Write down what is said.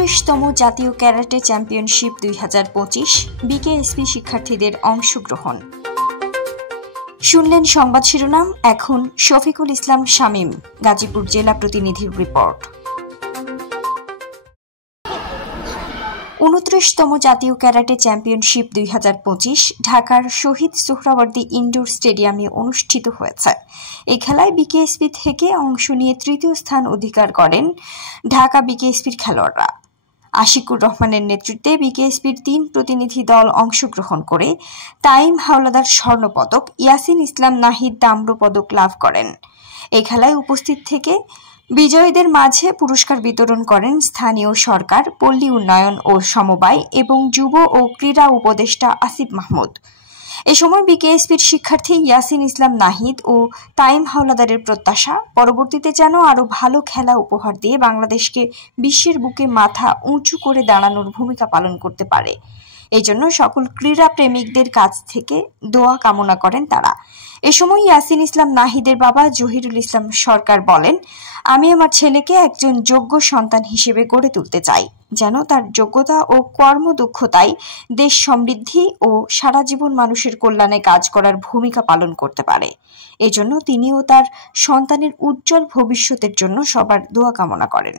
29তম জাতীয় karate championship 2025 BKSP শিক্ষার্থীদের অংশগ্রহণ। শুনলেন সংবাদ শিরোনাম, এখন শফিকুল ইসলাম শামীম, গাজীপুর জেলা প্রতিনিধির রিপোর্ট। 29তম জাতীয় ক্যারাটে চ্যাম্পিয়নশিপ 2025 ঢাকার শহীদ সোহরাওয়ার্দী ইনডোর স্টেডিয়ামে অনুষ্ঠিত হয়েছে। এই খেলায় বিকেএসপি থেকে অংশ নিয়ে তৃতীয় স্থান অধিকার করেন ঢাকা বিকেএসপির খেলোয়াড়রা। আশিকুর রহমানের নেতৃত্বে বিকেএসপির 3 প্রতিনিধি দল অংশগ্রহণ করে তাইম হাওলাদার স্বর্ণপদক, ইয়াসিন ইসলাম নাহিদ তাম্রপদক লাভ করেন। এই খেলায় উপস্থিত থেকে বিজয়ীদের মাঝে পুরস্কার বিতরণ করেন স্থানীয় সরকার, পল্লী উন্নয়ন ও সমবায় এবং যুব ও ক্রীড়া উপদেষ্টা আসিফ মাহমুদ। এ সময় বিকেএসপির শিক্ষার্থী ইয়াসিন ইসলাম নাহিদ ও তাইম হাওলাদারের প্রত্যাশা, পরবর্তীতে যেন আরও ভালো খেলা উপহার দিয়ে বাংলাদেশকে বিশ্বের বুকে মাথা উঁচু করে দাঁড়ানোর ভূমিকা পালন করতে পারে। এই জন্য সকল ক্রীড়া প্রেমিকদের কাছ থেকে দোয়া কামনা করেন তারা। এ সময় ইয়াসিন ইসলাম নাহিদের বাবা জহিরুল ইসলাম সরকার বলেন, আমি আমার ছেলেকে একজন যোগ্য সন্তান হিসেবে গড়ে তুলতে চাই, যেন তার যোগ্যতা ও কর্মদক্ষতায় দেশ সমৃদ্ধি ও সারা জীবন মানুষের কল্যাণে কাজ করার ভূমিকা পালন করতে পারে। এজন্য তিনি ও তার সন্তানের উজ্জ্বল ভবিষ্যতের জন্য সবার দোয়া কামনা করেন।